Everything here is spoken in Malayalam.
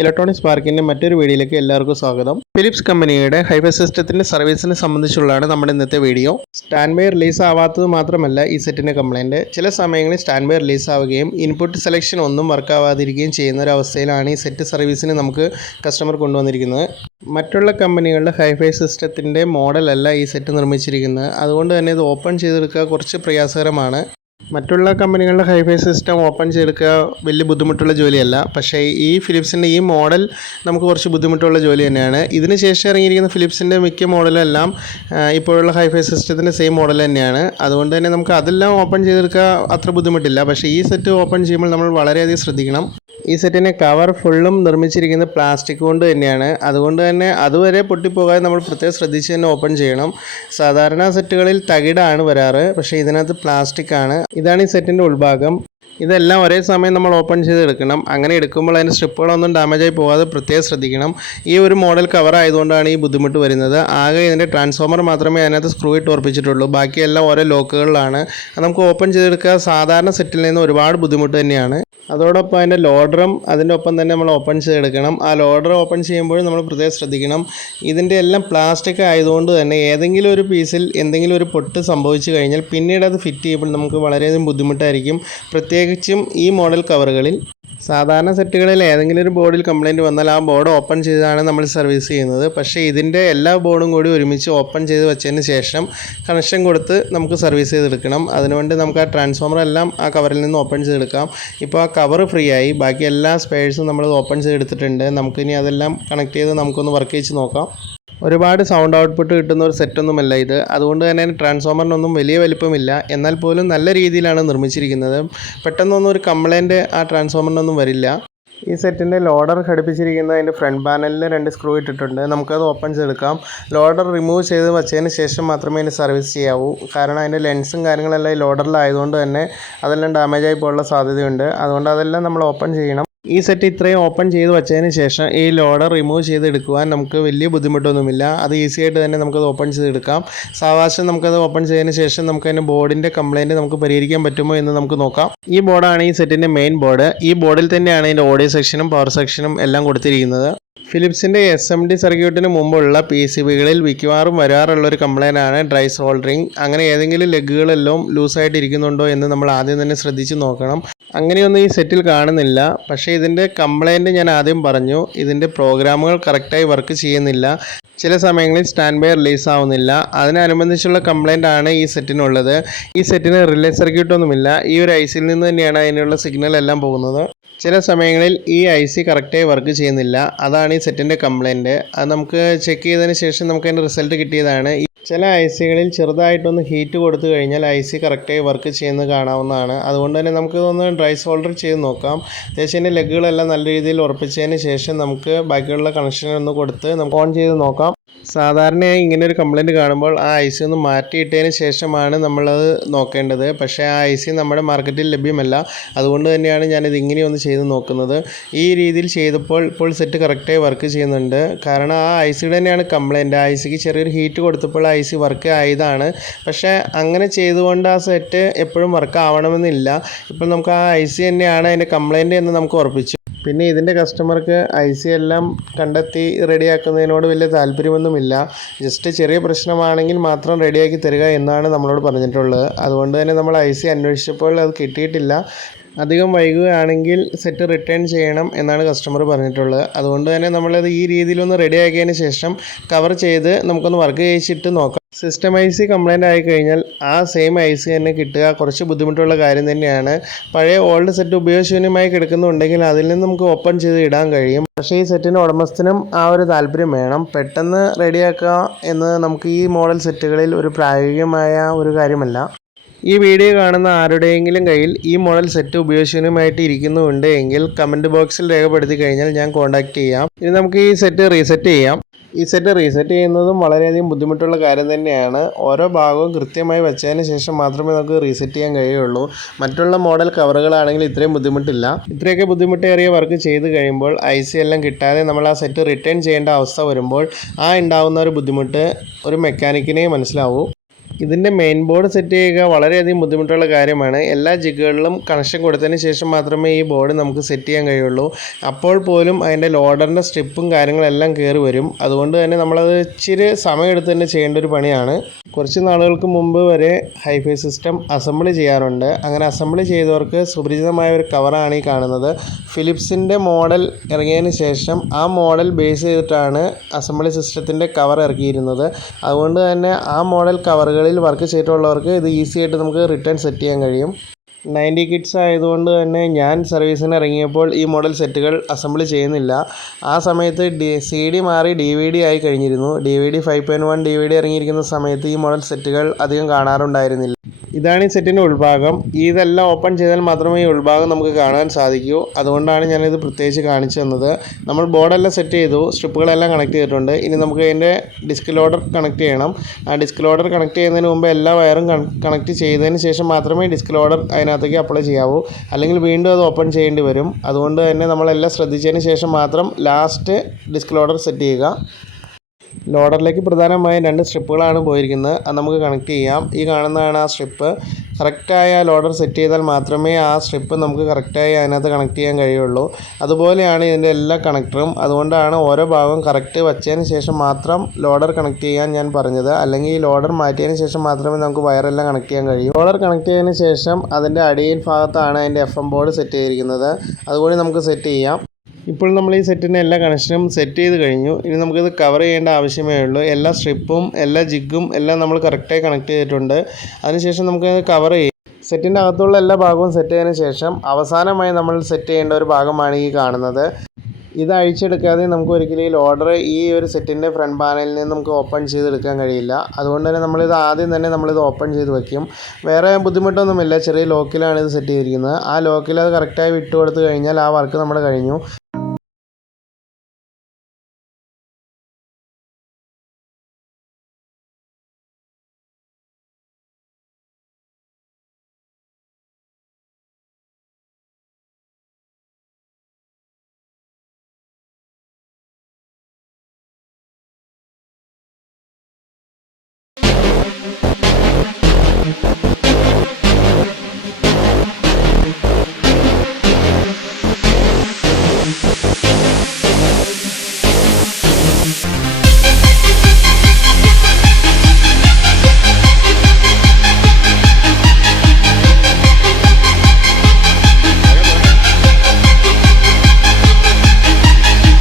ഇലക്ട്രോണിക്സ് പാർക്കിന്റെ മറ്റൊരു വീഡിയോയിലേക്ക് എല്ലാവർക്കും സ്വാഗതം. ഫിലിപ്സ് കമ്പനിയുടെ ഹൈവേ സിസ്റ്റത്തിന്റെ സർവീസിനെ സംബന്ധിച്ചുള്ളതാണ് നമ്മുടെ ഇന്നത്തെ വീഡിയോ. സ്റ്റാൻഡ് ബൈ റിലീസ് ആവാത്തത് മാത്രമല്ല ഈ സെറ്റിന്റെ കംപ്ലൈന്റ് ചില സമയങ്ങളിൽ സ്റ്റാൻഡ് ബൈ റിലീസ് ആവുകയും ഇൻപുട്ട് സെലക്ഷൻ ഒന്നും വർക്ക് ആവാതിരിക്കുകയും ചെയ്യുന്ന ഒരു അവസ്ഥയിലാണ് ഈ സെറ്റ് സർവീസിന് നമുക്ക് കസ്റ്റമർ കൊണ്ടുവന്നിരിക്കുന്നത്. മറ്റുള്ള കമ്പനികളുടെ ഹൈഫൈ സിസ്റ്റത്തിന്റെ മോഡലല്ല ഈ സെറ്റ് നിർമ്മിച്ചിരിക്കുന്നത്. അതുകൊണ്ട് തന്നെ ഇത് ഓപ്പൺ ചെയ്തെടുക്കുക കുറച്ച് പ്രയാസകരമാണ്. മറ്റുള്ള കമ്പനികളുടെ ഹൈഫൈ സിസ്റ്റം ഓപ്പൺ ചെയ്തെടുക്കുക വലിയ ബുദ്ധിമുട്ടുള്ള ജോലിയല്ല. പക്ഷേ ഈ ഫിലിപ്സിന്റെ ഈ മോഡൽ നമുക്ക് കുറച്ച് ബുദ്ധിമുട്ടുള്ള ജോലി തന്നെയാണ്. ഇതിന് ശേഷം ഇറങ്ങിയിരിക്കുന്ന ഫിലിപ്സിന്റെ മിക്ക മോഡലെല്ലാം ഇപ്പോഴുള്ള ഹൈഫൈ സിസ്റ്റത്തിന്റെ സെയിം മോഡൽ തന്നെയാണ്. അതുകൊണ്ട് തന്നെ നമുക്ക് അതെല്ലാം ഓപ്പൺ ചെയ്തെടുക്കുക അത്ര ബുദ്ധിമുട്ടില്ല. പക്ഷേ ഈ സെറ്റ് ഓപ്പൺ ചെയ്യുമ്പോൾ നമ്മൾ വളരെയധികം ശ്രദ്ധിക്കണം. ഈ സെറ്റിന്റെ കവർ ഫുള്ളും നിർമ്മിച്ചിരിക്കുന്നത് പ്ലാസ്റ്റിക് കൊണ്ട് തന്നെയാണ്. അതുകൊണ്ട് തന്നെ അതുവരെ പൊട്ടിപ്പോകാതെ നമ്മൾ പ്രത്യേകം ശ്രദ്ധിച്ച് തന്നെ ഓപ്പൺ ചെയ്യണം. സാധാരണ സെറ്റുകളിൽ തകിടാണ് വരാറ് പക്ഷേ ഇതിനകത്ത് പ്ലാസ്റ്റിക് ആണ്. ഇതാണ് ഈ സെറ്റിന്റെ ഉൾഭാഗം. ഇതെല്ലാം ഒരേ സമയം നമ്മൾ ഓപ്പൺ ചെയ്ത് എടുക്കണം അങ്ങനെ എടുക്കുമ്പോൾ അതിന്റെ സ്ട്രിപ്പുകളൊന്നും ഡാമേജ് പോകാതെ പ്രത്യേകം ശ്രദ്ധിക്കണം. ഈ ഒരു മോഡൽ കവർ ആയതുകൊണ്ടാണ് ഈ ബുദ്ധിമുട്ട് വരുന്നത്. ആകെ ഇതിന്റെ ട്രാൻസ്ഫോമർ മാത്രമേ അതിനകത്ത് സ്ക്രൂ ഇട്ട് ഉറപ്പിച്ചിട്ടുള്ളൂ. ബാക്കിയെല്ലാം ഓരോ ലോക്കുകളിലാണ്. നമുക്ക് ഓപ്പൺ ചെയ്തെടുക്കുക സാധാരണ സെറ്റിൽ നിന്ന് ഒരുപാട് ബുദ്ധിമുട്ട് തന്നെയാണ്. അതോടൊപ്പം അതിന്റെ ലോഡറും അതിന്റെ ഒപ്പം തന്നെ നമ്മൾ ഓപ്പൺ ചെയ്തെടുക്കണം. ആ ലോഡർ ഓപ്പൺ ചെയ്യുമ്പോഴും നമ്മൾ പ്രത്യേകം ശ്രദ്ധിക്കണം. ഇതിന്റെ എല്ലാം പ്ലാസ്റ്റിക് ആയതുകൊണ്ട് തന്നെ ഏതെങ്കിലും ഒരു പീസിൽ എന്തെങ്കിലും ഒരു പൊട്ട് സംഭവിച്ചു കഴിഞ്ഞാൽ പിന്നീട് അത് ഫിറ്റ് ചെയ്യുമ്പോൾ നമുക്ക് വളരെയധികം ബുദ്ധിമുട്ടായിരിക്കും. പ്രത്യേകിച്ചും ഈ മോഡൽ കവറുകളിൽ സാധാരണ സെറ്റുകളിൽ ഏതെങ്കിലും ഒരു ബോർഡിൽ കംപ്ലൈന്റ് വന്നാൽ ആ ബോർഡ് ഓപ്പൺ ചെയ്താണ് നമ്മൾ സർവീസ് ചെയ്യുന്നത്. പക്ഷേ ഇതിന്റെ എല്ലാ ബോർഡും കൂടി ഒരുമിച്ച് ഓപ്പൺ ചെയ്ത് വെച്ചതിന് ശേഷം കണക്ഷൻ കൊടുത്ത് നമുക്ക് സർവീസ് ചെയ്തെടുക്കണം. അതിനുവേണ്ടി നമുക്ക് ആ ട്രാൻസ്ഫോമർ എല്ലാം ആ കവറിൽ നിന്ന് ഓപ്പൺ ചെയ്തെടുക്കാം. ഇപ്പോൾ ആ കവർ ഫ്രീ ആയി ബാക്കി എല്ലാ സ്പെയർസും നമ്മൾ ഓപ്പൺ ചെയ്തെടുത്തിട്ടുണ്ട്. നമുക്കിനി അതെല്ലാം കണക്ട് ചെയ്ത് നമുക്കൊന്ന് വർക്ക് ചെയ്ത് നോക്കാം. ഒരുപാട് സൗണ്ട് ഔട്ട്പുട്ട് കിട്ടുന്ന ഒരു സെറ്റൊന്നുമല്ല ഇത്. അതുകൊണ്ട് തന്നെ ട്രാൻസ്ഫോമറിനൊന്നും വലിയ വലിപ്പമില്ല. എന്നാൽ പോലും നല്ല രീതിയിലാണ് നിർമ്മിച്ചിരിക്കുന്നത്. പെട്ടെന്നൊന്നും ഒരു കംപ്ലൈന്റ് ആ ട്രാൻസ്ഫോമറിനൊന്നും വരില്ല. ഈ സെറ്റിന്റെ ലോഡർ ഘടിപ്പിച്ചിരിക്കുന്ന അതിന്റെ ഫ്രണ്ട് പാനലിൽ രണ്ട് സ്ക്രൂ ഇട്ടിട്ടുണ്ട്. നമുക്കത് ഓപ്പൺ ചെയ്തെടുക്കാം ലോഡർ റിമൂവ് ചെയ്ത് വെച്ചതിന് ശേഷം മാത്രമേ അതിന് സർവീസ് ചെയ്യാവൂ. കാരണം അതിന്റെ ലെൻസും കാര്യങ്ങളെല്ലാം ഈ ലോഡറിലായതുകൊണ്ട് തന്നെ അതെല്ലാം ഡാമേജ് ആയി പോകാനുള്ള സാധ്യതയുണ്ട്. അതുകൊണ്ട് അതെല്ലാം നമ്മൾ ഓപ്പൺ ചെയ്യണം. ഈ സെറ്റ് ഇത്രയും ഓപ്പൺ ചെയ്ത് വെച്ചതിന് ശേഷം ഈ ലോഡർ റിമൂവ് ചെയ്തെടുക്കുവാൻ നമുക്ക് വലിയ ബുദ്ധിമുട്ടൊന്നുമില്ല. അത് ഈസി ആയിട്ട് തന്നെ നമുക്കത് ഓപ്പൺ ചെയ്തെടുക്കാം. സാവകാശം നമുക്കത് ഓപ്പൺ ചെയ്തതിന് ശേഷം നമുക്ക് അതിന്റെ ബോർഡിന്റെ കംപ്ലൈന്റ് നമുക്ക് പരിഹരിക്കാൻ പറ്റുമോ എന്ന് നമുക്ക് നോക്കാം. ഈ ബോർഡാണ് ഈ സെറ്റിന്റെ മെയിൻ ബോർഡ് ഈ ബോർഡിൽ തന്നെയാണ് ഇതിന്റെ ഓഡിയോ സെക്ഷനും പവർ സെക്ഷനും എല്ലാം കൊടുത്തിരിക്കുന്നത്. ഫിലിപ്സിന്റെ എസ് എം ഡി സർക്യൂട്ടിന് മുമ്പുള്ള പി സി ബികളിൽ മിക്കവാറും വരാറുള്ള ഒരു കംപ്ലൈന്റ് ആണ് ഡ്രൈ സോൾഡറിങ് അങ്ങനെ ഏതെങ്കിലും ലെഗുകളെല്ലാം ലൂസായിട്ട് ഇരിക്കുന്നുണ്ടോ എന്ന് നമ്മൾ ആദ്യം തന്നെ ശ്രദ്ധിച്ച് നോക്കണം. അങ്ങനെയൊന്നും ഈ സെറ്റിൽ കാണുന്നില്ല. പക്ഷേ ഇതിന്റെ കംപ്ലൈന്റ് ഞാൻ ആദ്യം പറഞ്ഞു ഇതിന്റെ പ്രോഗ്രാമുകൾ കറക്റ്റായി വർക്ക് ചെയ്യുന്നില്ല. ചില സമയങ്ങളിൽ സ്റ്റാൻഡ് ബൈ റിലീസ് ആവുന്നില്ല. അതിനനുബന്ധിച്ചുള്ള കംപ്ലൈന്റ് ആണ് ഈ സെറ്റിനുള്ളത് ഈ സെറ്റിന് റിലേ സർക്യൂട്ടൊന്നുമില്ല ഈ ഒരു ഐസിയിൽ നിന്ന് തന്നെയാണ് അതിനുള്ള സിഗ്നൽ എല്ലാം പോകുന്നത്. ചില സമയങ്ങളിൽ ഈ ഐ സി കറക്റ്റായി വർക്ക് ചെയ്യുന്നില്ല. അതാണ് ഈ സെറ്റിന്റെ കംപ്ലൈന്റ് അത് നമുക്ക് ചെക്ക് ചെയ്തതിന് ശേഷം നമുക്ക് അതിന്റെ റിസൾട്ട് കിട്ടിയതാണ്. ചില ഐ സികളിൽ ചെറുതായിട്ടൊന്ന് ഹീറ്റ് കൊടുത്തു കഴിഞ്ഞാൽ ഐ സി കറക്റ്റായി വർക്ക് ചെയ്യുന്നത് കാണാവുന്നതാണ്. അതുകൊണ്ട് തന്നെ നമുക്ക് ഇതൊന്ന് ഡ്രൈ സോൾഡർ ചെയ്ത് നോക്കാം. അത്യാവശ്യം ലെഗുകളെല്ലാം നല്ല രീതിയിൽ ഉറപ്പിച്ചതിന് ശേഷം നമുക്ക് ബാക്കിയുള്ള കണക്ഷൻ ഒന്ന് കൊടുത്ത് നമുക്ക് ഓൺ ചെയ്ത് നോക്കാം. സാധാരണയായി ഇങ്ങനെ ഒരു കംപ്ലൈന്റ് കാണുമ്പോൾ ആ ഐ സി ഒന്ന് മാറ്റിയിട്ടതിന് ശേഷമാണ് നമ്മളത് നോക്കേണ്ടത്. പക്ഷേ ആ ഐ സി നമ്മുടെ മാർക്കറ്റിൽ ലഭ്യമല്ല. അതുകൊണ്ട് തന്നെയാണ് ഞാനിത് ഇങ്ങനെയൊന്ന് ചെയ്ത് നോക്കുന്നത്. ഈ രീതിയിൽ ചെയ്തപ്പോൾ ഇപ്പോൾ സെറ്റ് കറക്റ്റായി വർക്ക് ചെയ്യുന്നുണ്ട്. കാരണം ആ ഐ സിയുടെ തന്നെയാണ് കംപ്ലൈന്റ് ഐ സിക്ക് ചെറിയൊരു ഹീറ്റ് കൊടുത്തപ്പോൾ ഐ സി വർക്ക് ആയതാണ്. പക്ഷേ അങ്ങനെ ചെയ്തുകൊണ്ട് ആ സെറ്റ് എപ്പോഴും വർക്ക് ആവണമെന്നില്ല. ഇപ്പോൾ നമുക്ക് ആ ഐ സി തന്നെയാണ് അതിന്റെ കംപ്ലൈന്റ് എന്ന് നമുക്ക് ഉറപ്പിച്ചു പിന്നെ ഇതിന്റെ കസ്റ്റമർക്ക് ഐ സി എല്ലാം കണ്ടെത്തി റെഡിയാക്കുന്നതിനോട് വലിയ താല്പര്യമൊന്നുമില്ല. ജസ്റ്റ് ചെറിയ പ്രശ്നമാണെങ്കിൽ മാത്രം റെഡിയാക്കി തരിക എന്നാണ് നമ്മളോട് പറഞ്ഞിട്ടുള്ളത്. അതുകൊണ്ട് തന്നെ നമ്മൾ ഐ സി അന്വേഷിച്ചപ്പോൾ അത് കിട്ടിയിട്ടില്ല. അധികം വൈകുകയാണെങ്കിൽ സെറ്റ് റിട്ടേൺ ചെയ്യണം എന്നാണ് കസ്റ്റമർ പറഞ്ഞിട്ടുള്ളത്. അതുകൊണ്ട് തന്നെ നമ്മളത് ഈ രീതിയിലൊന്ന് റെഡിയാക്കിയതിന് ശേഷം കവർ ചെയ്ത് നമുക്കൊന്ന് വർക്ക് ചെയ്യിച്ചിട്ട് നോക്കാം. സിസ്റ്റം ഐ സി കംപ്ലൈന്റ് ആയിക്കഴിഞ്ഞാൽ ആ സെയിം ഐ സി തന്നെ കിട്ടുക. കുറച്ച് ബുദ്ധിമുട്ടുള്ള കാര്യം തന്നെയാണ്. പഴയ ഓൾഡ് സെറ്റ് ഉപയോഗശൂന്യമായി കിടക്കുന്നുണ്ടെങ്കിൽ അതിൽ നിന്ന് നമുക്ക് ഓപ്പൺ ചെയ്ത് ഇടാൻ കഴിയും. പക്ഷേ ഈ സെറ്റിന് ഉടമസ്ഥനും ആ ഒരു താല്പര്യം വേണം. പെട്ടെന്ന് റെഡിയാക്കുക എന്ന് നമുക്ക് ഈ മോഡൽ സെറ്റുകളിൽ ഒരു പ്രായോഗികമായ ഒരു കാര്യമല്ല. ഈ വീഡിയോ കാണുന്ന ആരുടെയെങ്കിലും കയ്യിൽ ഈ മോഡൽ സെറ്റ് ഉപയോഗശൂന്യമായിട്ട് ഇരിക്കുന്നുണ്ട് എങ്കിൽ കമന്റ് ബോക്സിൽ രേഖപ്പെടുത്തി കഴിഞ്ഞാൽ ഞാൻ കോൺടാക്റ്റ് ചെയ്യാം. ഇനി നമുക്ക് ഈ സെറ്റ് റീസെറ്റ് ചെയ്യാം. ഈ സെറ്റ് റീസെറ്റ് ചെയ്യുന്നതും വളരെയധികം ബുദ്ധിമുട്ടുള്ള കാര്യം തന്നെയാണ്. ഓരോ ഭാഗവും കൃത്യമായി വെച്ചതിന് ശേഷം മാത്രമേ നമുക്ക് റീസെറ്റ് ചെയ്യാൻ കഴിയുള്ളൂ. മറ്റുള്ള മോഡൽ കവറുകളാണെങ്കിൽ ഇത്രയും ബുദ്ധിമുട്ടില്ല. ഇത്രയൊക്കെ ബുദ്ധിമുട്ടേറിയ വർക്ക് ചെയ്ത് കഴിയുമ്പോൾ ഐ സി എല്ലാം കിട്ടാതെ നമ്മൾ ആ സെറ്റ് റിട്ടേൺ ചെയ്യേണ്ട അവസ്ഥ വരുമ്പോൾ ആ ഉണ്ടാവുന്ന ഒരു ബുദ്ധിമുട്ട് ഒരു മെക്കാനിക്കിനെ മനസ്സിലാവൂ. ഇതിന്റെ മെയിൻ ബോർഡ് സെറ്റ് ചെയ്യുക വളരെയധികം ബുദ്ധിമുട്ടുള്ള കാര്യമാണ്. എല്ലാ ജിഗുകളിലും കണക്ഷൻ കൊടുത്തതിന് ശേഷം മാത്രമേ ഈ ബോർഡ് നമുക്ക് സെറ്റ് ചെയ്യാൻ കഴിയുള്ളൂ. അപ്പോൾ പോലും അതിന്റെ ലോഡറിന്റെ സ്ട്രിപ്പും കാര്യങ്ങളെല്ലാം കയറി വരും. അതുകൊണ്ട് തന്നെ നമ്മളത് ഇച്ചിരി സമയമെടുത്ത് തന്നെ ചെയ്യേണ്ട ഒരു പണിയാണ്. കുറച്ച് നാളുകൾക്ക് മുമ്പ് വരെ ഹൈഫൈ സിസ്റ്റം അസംബിൾ ചെയ്യാറുണ്ട്. അങ്ങനെ അസംബിൾ ചെയ്തവർക്ക് സുപരിചിതമായ ഒരു കവറാണ് ഈ കാണുന്നത്. ഫിലിപ്സിന്റെ മോഡൽ ഇറങ്ങിയതിന് ശേഷം ആ മോഡൽ ബേസ് ചെയ്തിട്ടാണ് അസംബ്ലി സിസ്റ്റത്തിന്റെ കവർ ഇറക്കിയിരുന്നത്. അതുകൊണ്ട് തന്നെ ആ മോഡൽ കവറുകളിൽ വർക്ക് ചെയ്തിട്ടുള്ളവർക്ക് ഇത് ഈസി ആയിട്ട് നമുക്ക് റിട്ടേൺ സെറ്റ് ചെയ്യാൻ കഴിയും. നയന്റി കിഡ്സ് ആയതുകൊണ്ട് തന്നെ ഞാൻ സർവീസിന് ഇറങ്ങിയപ്പോൾ ഈ മോഡൽ സെറ്റുകൾ അസംബിൾ ചെയ്യുന്നില്ല. ആ സമയത്ത് ഡി സി ഡി മാറി ഡി വി ഡി ആയി കഴിഞ്ഞിരുന്നു. D V D five point one D V D ഇറങ്ങിയിരിക്കുന്ന സമയത്ത് ഈ മോഡൽ സെറ്റുകൾ അധികം കാണാറുണ്ടായിരുന്നില്ല. ഇതാണ് ഈ സെറ്റിന്റെ ഉൾഭാഗം. ഇതെല്ലാം ഓപ്പൺ ചെയ്താൽ മാത്രമേ ഈ ഉൾഭാഗം നമുക്ക് കാണാൻ സാധിക്കൂ. അതുകൊണ്ടാണ് ഞാനിത് പ്രത്യേകിച്ച് കാണിച്ചു തന്നത്. നമ്മൾ ബോർഡെല്ലാം സെറ്റ് ചെയ്തു. സ്ട്രിപ്പുകളെല്ലാം കണക്ട് ചെയ്തിട്ടുണ്ട്. ഇനി നമുക്ക് അതിന്റെ ഡിസ്ക് ലോഡർ കണക്ട് ചെയ്യണം. ആ ഡിസ്ക് ലോഡർ കണക്ട് ചെയ്യുന്നതിന് മുമ്പ് എല്ലാ വയറും കണക്ട് ചെയ്തതിന് ശേഷം മാത്രമേ ഡിസ്ക് ലോഡർ അതിനകത്തേക്ക് അപ്ലൈ ചെയ്യാവൂ. അല്ലെങ്കിൽ വീണ്ടും അത് ഓപ്പൺ ചെയ്യേണ്ടി വരും. അതുകൊണ്ട് തന്നെ നമ്മളെല്ലാം ശ്രദ്ധിച്ചതിന് ശേഷം മാത്രം ലാസ്റ്റ് ഡിസ്ക് ലോഡർ സെറ്റ് ചെയ്യുക. ലോഡറിലേക്ക് പ്രധാനമായും രണ്ട് സ്ട്രിപ്പുകളാണ് പോയിരിക്കുന്നത്. അത് നമുക്ക് കണക്ട് ചെയ്യാം. ഈ കാണുന്നതാണ് ആ സ്ട്രിപ്പ് കറക്റ്റായ ലോഡർ സെറ്റ് ചെയ്താൽ മാത്രമേ ആ സ്ട്രിപ്പ് നമുക്ക് കറക്റ്റായി അതിനകത്ത് കണക്ട് ചെയ്യാൻ കഴിയുള്ളൂ. അതുപോലെയാണ് ഇതിന്റെ എല്ലാ കണക്ടറും അതുകൊണ്ടാണ് ഓരോ ഭാഗവും കറക്റ്റ് വച്ചതിന് ശേഷം മാത്രം ലോഡർ കണക്ട് ചെയ്യാൻ ഞാൻ പറഞ്ഞത്. അല്ലെങ്കിൽ ഈ ലോഡർ മാറ്റിയതിന് ശേഷം മാത്രമേ നമുക്ക് വയറെല്ലാം കണക്ട് ചെയ്യാൻ കഴിയൂ. ലോഡർ കണക്ട് ചെയ്തതിന് ശേഷം അതിന്റെ അടിയിൽ ഭാഗത്താണ് അതിന്റെ എഫ് എം ബോർഡ് സെറ്റ് ചെയ്തിരിക്കുന്നത്. അതുകൂടി നമുക്ക് സെറ്റ് ചെയ്യാം. ഇപ്പോൾ നമ്മൾ ഈ സെറ്റിന്റെ എല്ലാ കണക്ഷനും സെറ്റ് ചെയ്ത് കഴിഞ്ഞു. ഇനി നമുക്കിത് കവർ ചെയ്യേണ്ട ആവശ്യമേ ഉള്ളൂ. എല്ലാ സ്ട്രിപ്പും എല്ലാ ജിഗും എല്ലാം നമ്മൾ കറക്റ്റായി കണക്ട് ചെയ്തിട്ടുണ്ട്. അതിനുശേഷം നമുക്കത് കവർ ചെയ്യാം. സെറ്റിന്റെ അകത്തുള്ള എല്ലാ ഭാഗവും സെറ്റ് ചെയ്തതിന് ശേഷം അവസാനമായി നമ്മൾ സെറ്റ് ചെയ്യേണ്ട ഒരു ഭാഗമാണ് ഈ കാണുന്നത്. ഇത് അഴിച്ചെടുക്കാതെ നമുക്ക് ഒരിക്കലും ഓർഡർ ഈ ഒരു സെറ്റിന്റെ ഫ്രണ്ട് പാനലിൽ നിന്ന് നമുക്ക് ഓപ്പൺ ചെയ്തെടുക്കാൻ കഴിയില്ല. അതുകൊണ്ട് തന്നെ നമ്മളിത് ആദ്യം തന്നെ നമ്മളിത് ഓപ്പൺ ചെയ്ത് വെക്കും. വേറെ ബുദ്ധിമുട്ടൊന്നുമില്ല. ചെറിയ ലോക്കിലാണ് ഇത് സെറ്റ് ചെയ്തിരിക്കുന്നത്. ആ ലോക്കിൽ അത് കറക്റ്റായി വിട്ടു കൊടുത്തു കഴിഞ്ഞാൽ ആ വർക്ക് നമ്മൾ കഴിഞ്ഞു.